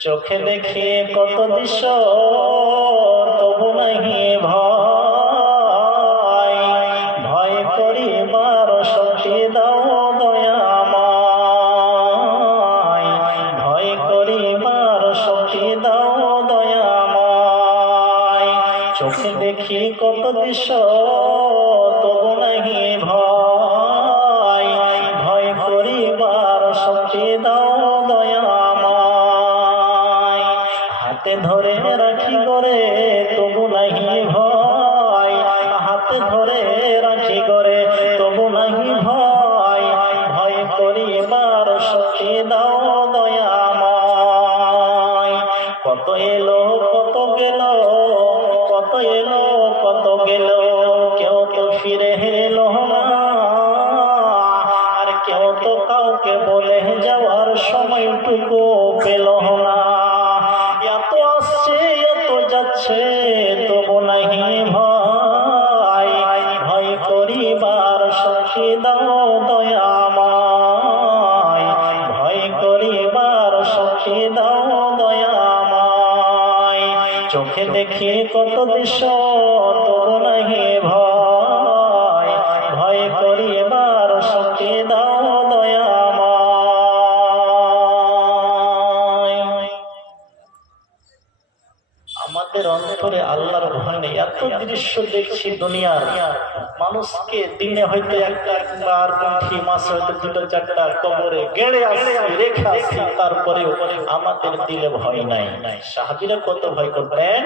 চোখে দেখি কত দৃশ্য, তবু নাহি ভয়। ভয় করিবার শক্তি দাও দয়াময় ভয় করি মার শক্তি দাও দয়াময় চোখে দেখি কত দৃশ্য, তবু নাহি ভয়। ভয় করিবার শক্তি দাও দয়াময় হাতে ধরে রাখি করে তবু নাহি ভয়। হাতে ধরে রাখি করে তবু নাহি ভয়। ভয় করিবার শক্তি দাও দয়াময়। কত এলো, কত গেল, কত এলো, কত গেল। কেউ তো ফিরে এলো না। আর কেউ তো কাউকে বলে যাওয়ার সময়টুকু পেল শক্তি দাও দয়াময় ভয় করিবার শক্তি দাও দয়াময় চোখে দেখি কত দৃশ্য, তোর নাহি ভয়। ভয় করিবার শক্তি দাও দয়াময় আমাদের অন্তরে আল্লাহর নেই এত দৃশ্য দেখছি দুনিয়ার। মানুষকে দিনে হয়তো একটা একবার পাখি মাস হয়তো দুটো, চারটা কবরে গেড়ে আসে রেখে আসে তারপরে আমাদের দিলে ভয় নাই। সাহাবিরা কত ভয় করতেন?